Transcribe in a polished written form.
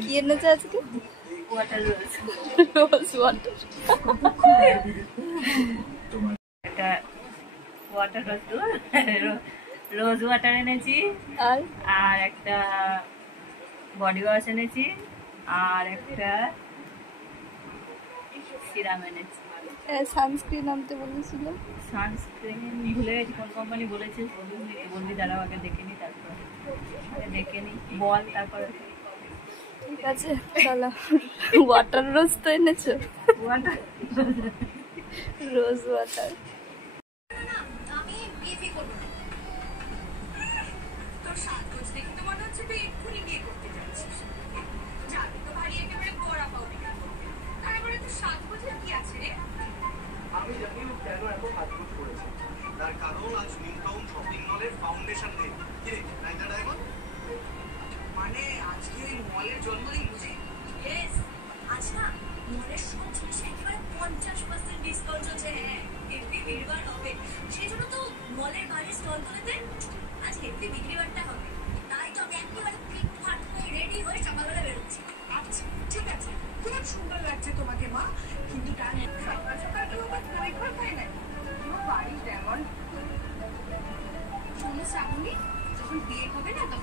কি এনেছে আজকে? ওয়াটার রোজ। Rose water. একটা ওয়াটার রোজ ওয়াটার এনেছি, আর একটা বডি ওয়াশ এনেছি, আর একটা সিরাম এনেছি। সানস্ক্রিন আনতে বলেছিল। সানস্ক্রিন ভুলে গেছি কোন কোম্পানি বলেছে, বলবি দাঁড়াও আগে দেখে নি, তারপর দেখে নি বল তারপরে। ঠিক আছে চলো। ওয়াটার রোজ তো এনেছো? Water rose water. আমি বিয়ে করবো না। তোর সাজগোজ দেখে তো মনে হচ্ছে তুই এক্ষুনি বিয়ে করতে যাচ্ছিস। যাবি তো ভারী একেবারে গোড়া পাবি না। তারপরে তোর সাজগোজের কি আছে রে? আমি জানি ও কেন এত সাজগোজ করেছে। তার কারণ আজ নিউ টাউন শপিং মলের ফাউন্ডেশন ডে। কে নাইনা ডায়মন্ড? মানে আজকে ওই মলের জন্মদিন বুঝি? ইয়েস, আজ না মলের সব জিনিসে একেবারে 50% ডিসকাউন্ট চলছে। হ্যাঁ, হেভি ভিড়ভাড় হবে। সেই জন্য তো মলের বাইরে স্টল গুলোতে আজ হেভি বিক্রিবাট্টা হবে। তাই তো আমি একেবারে ফিটফাট হয়ে রেডি হয়ে সকালবেলা বেরোচ্ছি। আচ্ছা ঠিক আছে, খুব সুন্দর লাগছে তোমাকে মা, কিন্তু তার সকাল সকাল কেউ আবার ব্রেকফাস্ট খায় না। বাড়ির ডায়মন্ড শোনো শ্রাবণী, যখন বিয়ে হবে না তখন